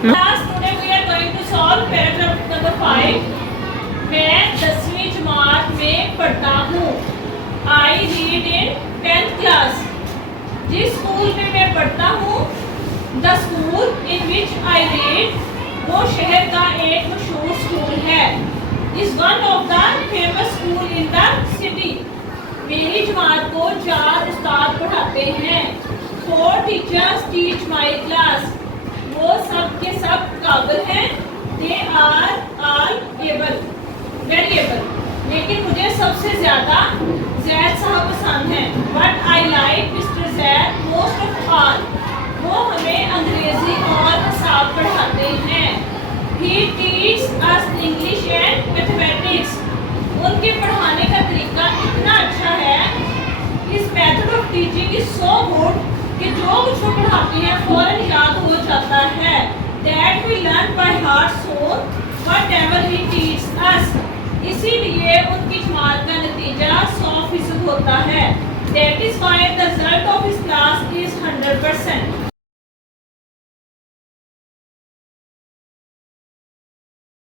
Class, today we are going to solve paragraph number 5. मैं 10वीं जमात में पढ़ता हूँ. I read in 10th class. जिस स्कूल में मैं पढ़ता हूँ, the school in which I read, वो शहर का एक मशहूर स्कूल है. is one of the famous school in the city. मेरी जमात को 4 उस्ताद पढ़ाते हैं. 4 teachers teach my class. वो सब के सब काबिल हैं. They are all able, very able. लेकिन मुझे सबसे ज़्यादा जैद साहब पसंद हैं. But I like Mr. Zaid most of all. वो हमें अंग्रेज़ी और हिसाब पढ़ाते हैं. He teaches us English and mathematics. उनके पढ़ाने का तरीका इतना अच्छा है. His method of teaching is so good कि जो कुछ वो पढ़ाते हैं फौरन याद हो जाता है. That we learn by heart soon whatever he teaches us. इसीलिए उनकी जमात का नतीजा 100% होता है. That is why the result of his class is 100%.